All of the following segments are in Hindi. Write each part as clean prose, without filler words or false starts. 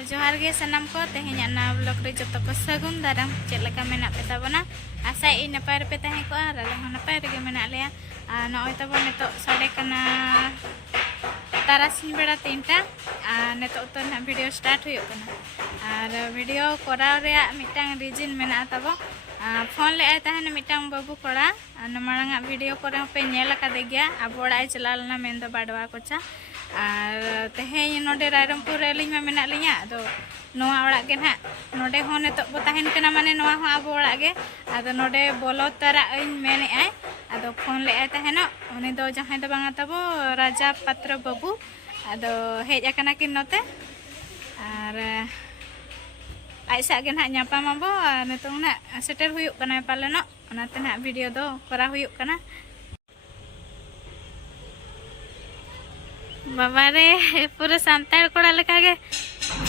जोहार गे सनाम को तेहें ना ब्लॉग रे जतो को सगुन दाराम चेद लेका मेना पे ताबना आशा इ नपाय रे पे तहे को आर आले हन नपाय रे मेना लेया नय तब नेतो साडे कना तारासिन बेड़ा 3टा नेतो तो ना वीडियो स्टार्ट हुयो कना और वीडियो कराव रे मिटांग रीजन मेना तब फोन ले तहन मिटांग बाबू कोड़ा मांगा वीडियो करे पे नेल कादे गया अब ओड़ा चलालना मेन दो बाडवा कोचा और तेहें नोडे रायरमपुर रेलिंग में मेना लिया अदो नोआ ओड़ा गे ना नोडे हो नेतो बो तहन कना माने नोआ हो अब ओड़ा गे अदो नोडे बोलो तरा इन मेने आय अदो फोन ले तहनो उनी दो जहां दो बांगा तबो राजा पात्र बाबू अदो हेज आकना किन नोते और आइसा गे ना ᱧᱟᱯᱟᱢ ᱟᱵᱚ ᱱᱤᱛᱚᱝ ᱱᱟ ᱥᱮᱴᱮᱨ ᱦᱩᱭᱩᱜ ᱠᱟᱱᱟ ᱯᱟᱞᱮᱱᱚ ᱚᱱᱟᱛᱮ ᱱᱟ ᱵᱷᱤᱰᱤᱭᱳ ᱫᱚ ᱠᱚᱨᱟᱣ ᱦᱩᱭᱩᱜ ᱠᱟᱱᱟ बाबा रे पूरा सांतार कोड़ा लेका गे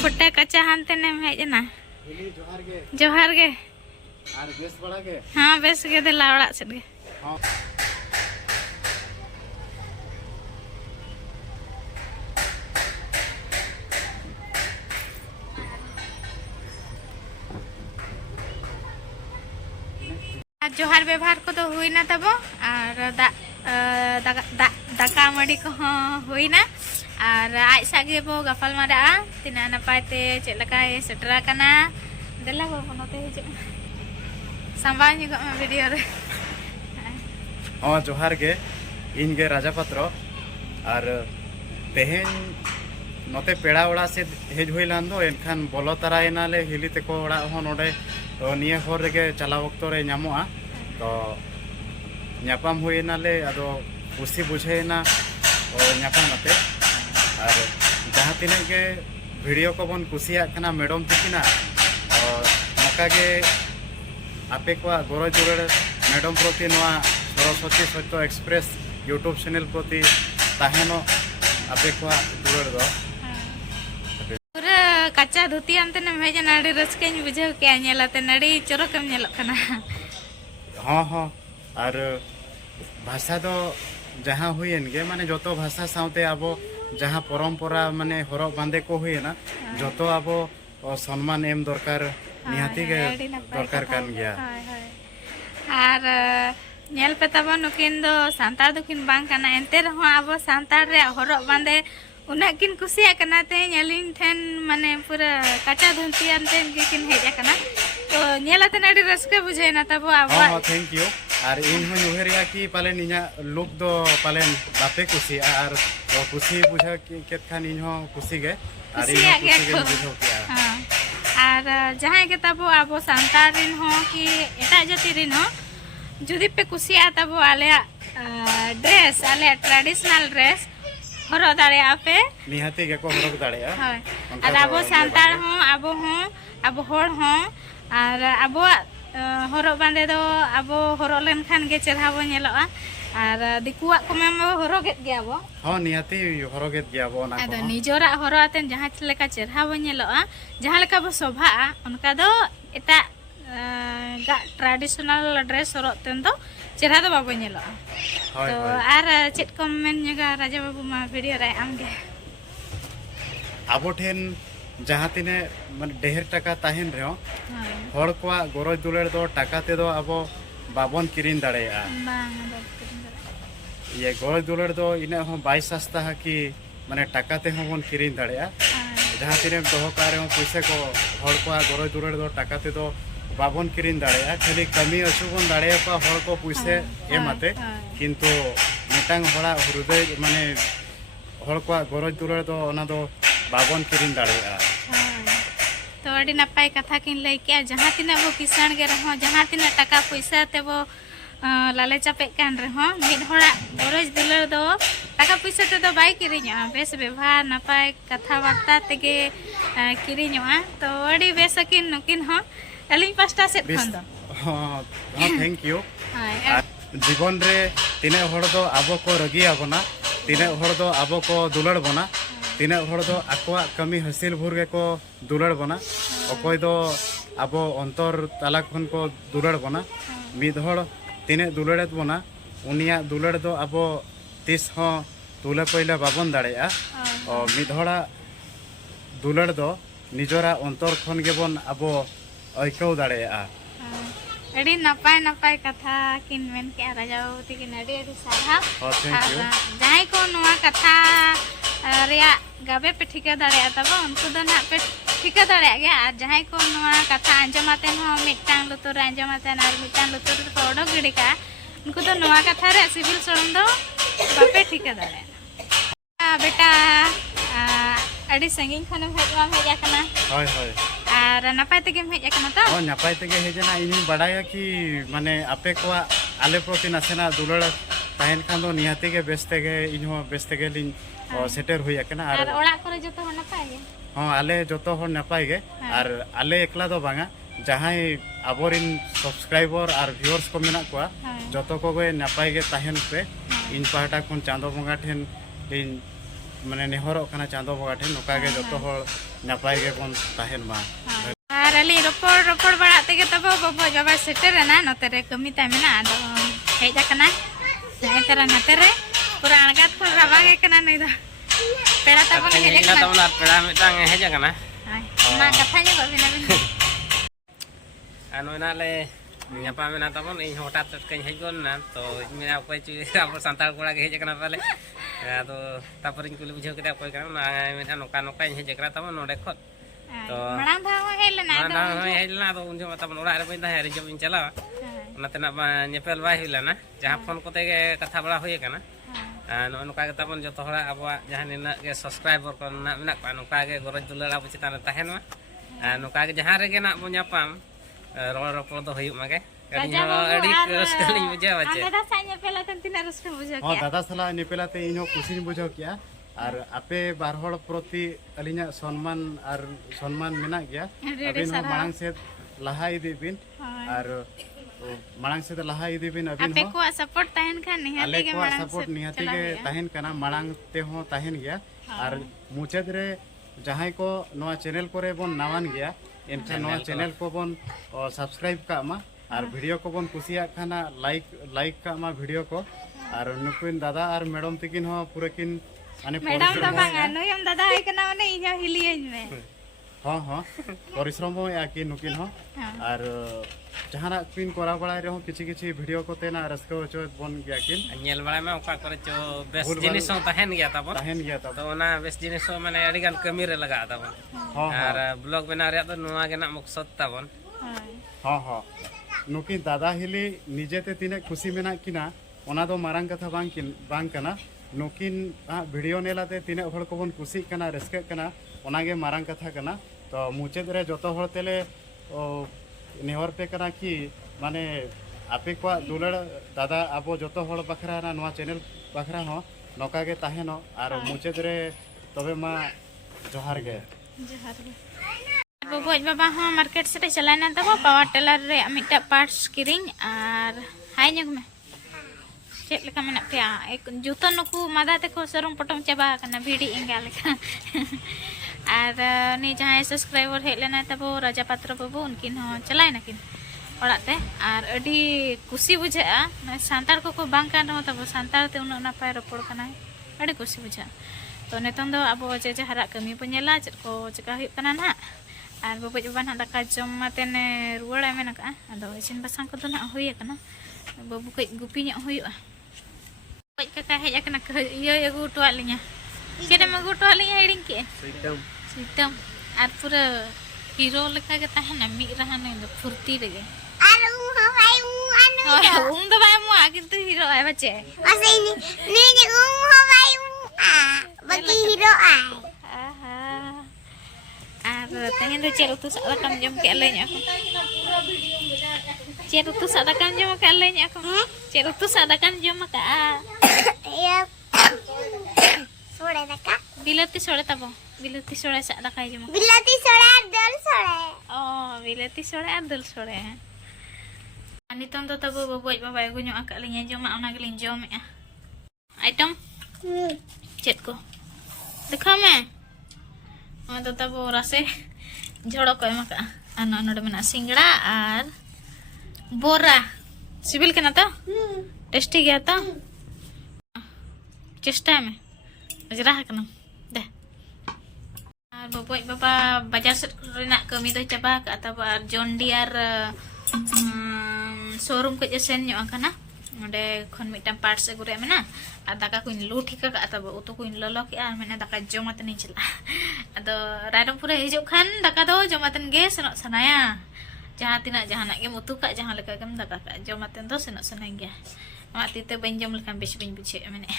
फुटा कच्चा हानते ने हेज ना जोहार गे आर बेस बड़ा गे हां बेस गे देला ओड़ा से गे हां जोहार व्यवहार को तो हुई ना तब और दाका मड़ी को हुईना और आज सागे बो गफल मारा तिना नपायते चेलका सेटरा कना देला बाबू नते हिजु संभाल नि वीडियो रे हां जोहार गे इन गे राजा पात्र और तेहेन नते पेड़ा ओड़ा से हेज होइलान दो एनखान बोलो तरायना ले हिली तेको ओड़ा हो नोडे निये होर रे चला वक्त रे ᱧᱟᱢᱚᱜᱼᱟ तो ᱧᱟᱯᱟᱢ हुईना ले अदो खुशी बुझेना ᱧᱟᱯᱟᱢ आते और जहाँ तिनाग गे वीडियो को बन कुसिया कना मैडम तकिना और नका गे आपे को गोरो जुड़े मैडम प्रति नवा सरस्वती सत्य एक्सप्रेस यूट्यूब चैनल प्रति ताहेनो आपे को जुड़े दो पूरा कच्चा धोती अंते ने भेजा नाड़ी रसकेñ बुझाव के नेलाते नाड़ी चोरकम नेलो कना हाँ हाँ और भाषा दो जहाँ हुईन गे माने जोतो भाषा साउते आबो जहाँ परंपरा माने हरक बांधे को हुईना जोतो आबो सम्मान एम दरकार निहाती गे दरकार कान गया और नेल पे तब नुकिन दो सांतार दुकिन बांग कना एंते रहो आबो सांतार रे हरक बांधे उना किन कुसिया कना ते नेलिन ठेन माने पूरा कच्चा धुंती अंते किन हेजा कना तो नेलाते नाडी रसके बुझेना तब आबो हां थैंक यू और इन हो उहेरिया की पाले निया लुक दो पाले बापे कुसी और तो कुसी बुझा केत खान इन हो कुसी गे और इन कुसी गे बुझो किया हां और जहां के तब आबो सांतार रिन हो कि एटा जाति रिन हो जुदी पे कुसिया तब आले ड्रेस आले ट्रेडिशनल ड्रेस हरो दाड़े आपे निहाती के को हरक दाड़े हां और आबो सांतार हो आबो होड़ हो और आबो हरक बांधे दो आबो हरक लेन खान गे चेहरा बो नेलोआ और दिकुआ को मेम हरगेत गया बो हां निहाती हरगेत गया बो ना को निजोरा हरो आतेन जहां लेका चेहरा बो नेलोआ जहां लेका बो शोभा उनका दो एटा गा ट्रेडिशनल ड्रेस हरक तेन दो चेहरा दो बाबो नेलोआ तो आर चेट कमेंट जगा राजा बाबू मा वीडियो रे आमगे आबो ठेन जहाँ तिने माने ढेर टाका ताहेन रे हर को गरज दुलेर दो टाका ते दो आबो बाबन किरिन दाड़ेया ये गरज दुलेर दो इने हो 22 सस्ता है कि माने टाका ते हो बन किरिन दाड़ेया जहाँ तिने दोहो कारे हो पैसे को हर को गरज दुलेर दो टाका ते दो बाबन किरिन दाड़ेया खाली कमी अचु बन दाड़ेया को हर को पैसे एमाते किंतु मिटांग हड़ा हृदय माने हर को गरज दुलेर दो ओना दो बाबन किरिन दाड़ेया तो अड़ी नपाय कथा किन लई के जहां तिना बो किसान गे रहो जहां तिना टाका पैसा ते बो लाले चापे कान रहो मिद होड़ा गरज दुलर दो टाका पैसा ते दो बाई किरिña बेस व्यवहार नपाय कथा वार्ता तेगे किरिña तो अड़ी बेस किन नुकिन हो अलिन पास्टा सेट खन दो हां थैंक यू जीवन रे तिने होड़ दो आबो को रगी आबोना तिने होड़ दो आबो को दुलड़ बना तिने होड़ दो आकोआ कमी हासिल भुर गे को दुलड़ बना अकोय दो आबो अंतर ताला खन को दुलड़ बना मिद होड़ तिने दुलड़ेत बना उनिया दुलड़ दो आबो तिस हो तुले पहले बाबन दाड़ेया और मिद होड़ा दुलड़ दो निजोरा अंतर खन गेबन आबो अइकौ दाड़ेया अड़ी नपाय नपाय कथा किन मेन के राजा बाबू तिकिन अड़ी अड़ी सारा थैंक यू जहां को नवा कथा रिया गाबे पे ठिका दाड़े तब उनको दो ना पे ठिका दाड़े गया और जहां को नवा कथा आंजमाते हो मिटांग लुतुर आंजमाते और मिटांग लुतुर को ओडो गिड़ी का उनको तो नवा कथा रे सिविल सोरम दो बापे ठिका दाड़े बेटा अड़ी संगिन खन भेजवा भेजा कना होय होय और नपाय तेगे हेज कना तो ओ नपाय तेगे हेजना इन बड़ाया कि माने आपे को आले प्रति नासेना दुलड़ ताहेन खान दो निहाते के बेस्ते के इनहो बेस्ते के लिन सेटर हुई कना और ओड़ा करे जतो हो नपाय गे हां आले जतो हो नपाय गे और आले एकला दो बांगा जहां आबोरिन सब्सक्राइबर और व्यूअर्स को मेना को जतो को गे नपाय गे ताहेन पे इन पाटा कोन चांदो बंगा ठेन इन माने नेहरो कना चांदो बंगा ठेन नोका गे जतो हो नपाय गे कोन ताहेन मा और अली रोपड़ बड़ा तेगे तब बाबू जब सेटर ना नते रे कमी ता मेना आदो हेज कना नेतरा नते रे पूरा अणगात को राबागे कना नै दा पेड़ा तब हेज कना तब ना पेड़ा मिटांग हेज कना मा कथा जे को बिना बिना anoina le nyapa mena tabon ᱤᱧ ᱦᱚᱴᱟᱛ ᱴᱟᱴᱠᱟᱧ ᱦᱮᱡ ᱜᱚᱫ ᱱᱟ ᱛᱚ ᱤᱧ ᱢᱮᱱᱟ ᱚᱠᱚᱭ ᱪᱩ ᱟᱵᱚ ᱥᱟᱱᱛᱟᱲ ᱠᱚᱲᱟ ᱜᱮ ᱦᱮᱡ ᱟᱠᱟᱱᱟ ᱛᱟᱞᱮ ᱟᱫᱚ ᱛᱟᱯᱚᱨᱤᱧ ᱠᱩᱞᱤ ᱵᱩᱡᱷᱟᱹᱣ ᱠᱮᱫᱟ ᱚᱠᱚᱭ ᱠᱟᱱᱟ ᱚᱱᱟ ᱢᱮᱱᱟ ᱱᱚᱠᱟ ᱱᱚᱠᱟᱧ ᱦᱮᱡ ᱟᱠᱟᱱᱟ ᱛᱟᱵᱚᱱ ᱱᱚᱰᱮ ᱠᱷᱚᱱ ᱛᱚ ᱢᱟᱲᱟᱝ ᱫᱷᱟᱣ ᱦᱮᱡ ᱞᱮᱱᱟ ᱦᱮᱡ ᱞᱮᱱᱟ ᱟᱫᱚ ᱩᱱ ᱡᱚᱠᱷᱚᱱ ᱛᱟᱵᱚᱱ ᱚᱲᱟᱜ ᱨᱮ ᱵᱟᱹᱧ ᱛᱟᱦᱮᱸ ᱨᱤᱡᱚᱵ ᱤᱧ ᱪᱟᱞᱟᱣᱟ ᱚᱱᱟᱛᱮᱱᱟᱜ ᱧᱮᱯᱮᱞ ᱵᱟᱭ ᱦᱩᱭ ᱞᱮᱱᱟ ᱡᱟᱦᱟᱸ ᱯᱷᱳᱱ ᱠᱚᱛᱮ ᱜᱮ ᱠᱟᱛᱷᱟ ᱵᱟᱲᱟ ᱦᱩᱭ ᱟᱠᱟᱱᱟ ᱱᱚᱜᱼᱚ ᱱᱚᱝᱠᱟ ᱜᱮ ᱛᱟᱵᱚᱱ ᱡᱚᱛᱚ ᱦᱚᱲᱟᱜ ᱟᱵᱚᱣᱟᱜ ᱡᱟᱦᱟᱸ ᱱᱤᱱᱟᱹᱜ ᱜᱮ ᱥᱟᱵᱥᱠᱨᱟᱭᱵᱟᱨ ᱠᱚ ᱢᱮᱱᱟᱜ ᱠᱚᱣᱟ ᱱᱚᱝᱠᱟ ᱜᱮ ᱜᱚᱨᱚᱡᱽ ᱫᱩᱞᱟᱹᱲ ᱟᱵᱚ ᱪᱮᱛᱟᱱ ᱨᱮ ᱛᱟᱦᱮᱱ ᱢᱟ ᱱᱚᱝᱠᱟ ᱜᱮ ᱡᱟᱦᱟᱸ ᱨᱮᱜᱮ ᱱᱟᱜ ᱵᱚᱱ ᱧᱟᱯᱟᱢ ᱨᱚᱲ ᱨᱚᱯᱚᱲ ᱫᱚ ᱦᱩᱭᱩᱜ ᱢᱟᱜᱮ अड़ी रस्का लिंग बुझावा चे दादा साइने पेला तन तिना रस्का बुझा हां दादा सला नेपेलाते इनो खुशी बुझाव किया और आपे बारहड़ प्रति अलिना सम्मान मेना गया अबिन हो मांग से लहा इदी बिन और मांग से लहा इदी बिन अबिन हो आपे को सपोर्ट ताहन का निहाती के मांग सपोर्ट निहाती के ताहन कना मांग ते हो ताहन गया और मुचेद रे जहां को नवा चैनल करे बोन नावान गया इनका नवा चैनल को बोन सब्सक्राइब का मा और वीडियो को बोन कुसिया खाना लाइक का मा वीडियो को और नुकिन दादा और मैडम तकिन हो पूरे किन माने मैडम तो बांगा नयम दादा है कना माने इजा हिलिए में हां हां परिश्रम हो या कि नुकिन हो और जहाना किन कोरा बड़ा रे हो किछि वीडियो को तेना रस्को चो बोन गया किन नेल बड़ा में ओका करे चो बेस्ट जिनिस हो ताहेन गया तब तो ओना बेस्ट जिनिस हो माने अड़ी गान कमी रे लगा तबन और ब्लॉग बना रे तो नोआ के ना मकसद तबन हां हां नुकिन दादा हिली निजेते तिने खुशी मेना किना ओना दो मारंग कथा बांग कना नुकिन वीडियो नेलाते तिने हड़ को बोन खुशी कना रस्के कना ओना गे मारंग कथा कना तो मुचेद रे जतो हड़ तेले नेहर पे कना कि माने आपे को दुलड़ दादा आबो जतो हड़ बखरा ना नवा चैनल बखरा हो नोका गे ताहेनो और मुचेद रे तबे मा जोहार गे बबोज बाबा हो मार्केट से चलाना तब पावर टेलर रे मिटा पार्ट्स किरिंग और हाय जग में चेक लेका मेना पे एक जूतो नुकु मादा ते को सरम पटम चाबा कना भिडी इंगा लेका और नि जहां सब्सक्राइबर हेज लेना तब राजा पात्र बाबू उनकिन हो चलाय नकिन ओड़ाते और अडी खुशी बुझा सांतार को बांग कान हो तब सांतार ते उन नापाय रपड़ कना अडी खुशी बुझा तो नेतन दो अब जे जहरा कमी पे नेला चेक को चिका हुई कना ना और बाबू बाबा ना दाका जम मातेने रुवाड़ा मेना का अदो इसिन बसांग को ना हुई कना बाबू कई गुपी ᱧᱚᱜ हुईआ कई काका हेज कना इयो अगु टोआ लिया केरे मगु टोआ लिया हिडिंग के सीतम और पूरा हीरो लेका के ताहेना मि रहने दो फुर्ती रेगे और हो भाई दो भाई मु किंतु हीरो आय बच्चे असै नी हो भाई बगी हीरो आय आहा और तहेन दो चेर उतु सादा काम जम के लेñ ako चेर उतु सादा काम जम के लेñ ako चेर उतु सादा काम जम का या सोड़े दका बिलती सोड़े तब बिलती सोड़े सादा खाई जम बिलाती सोड़े और दल सोड़े ओ बिलती सोड़े और दल सोड़े नितन तो तब बबोज बाबा एगु ᱧᱚᱜ ᱟᱠᱟ ᱞᱤᱧᱟ ᱡᱚᱢᱟ ᱚᱱᱟ ᱜᱮᱞᱤᱧ ᱡᱚᱢᱮᱜᱼᱟ आइटम चेत को देखा मैं तो तब रासे झोड़ो को एमा का नोडे मेना सिंगड़ा और बोरा सिबिल के ना तो टेस्टी गया तो चेष्टा में अजरा है कना दे Ar bapak bapa bajar set nak kami tu coba ke atau John Deere showroom ke jesen nyo angkana. Onde kon mitang parts agu re mana. Adaka kuin lu thika ka atau utu kuin lolo ki ar mena daka jomatan ni chala. Ado radam pura hijuk kan daka do jomatan ge senok sanaya. Jahan tina jahan nak ge mutu ka jahan leka gem daka ka jomatan do senok sanaya ge. Mak tite benjam lekan besh ben buce mene.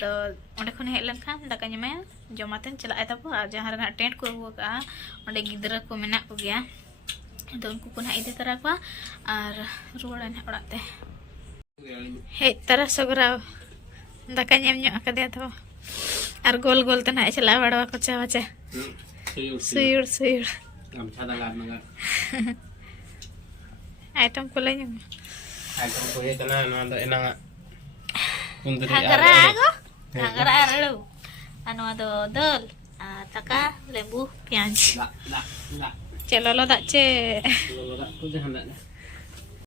Do onde kon hek lan kan daka nyama jomatan chala eta po jahan na tent ko ka onde gidra ko mena ko ge. Do unku pun ha ide tara ko ar ruaran orak teh. Hei tara sograu daka nyam nyo akadia to ar gol gol tana chala badwa ko cha cha suyur item ko lang yung item ko ito na ano ando enang kundri hangara aru ano ado dol taka lembu pianj la celolo dak ce lo ko jahan na